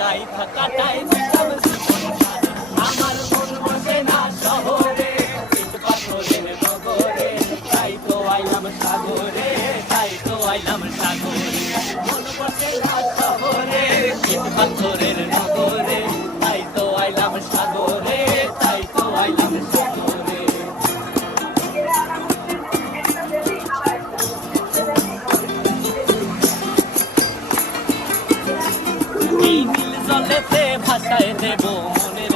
গাইথা কাটাই দিতাম জীবন সারা। আমার মন বসে না শহরে, ইট পাথরের নগরে, তাই তো আইলাম সাগরে, তাই তো আইলাম সাগরে। মন বসে না শহরে, ইট পাথরের নগরে, তাই তো আইলাম সাগরে, তাই তো আইলাম সাগরে। এই নীল জলেতে ভাসায় দেব মনে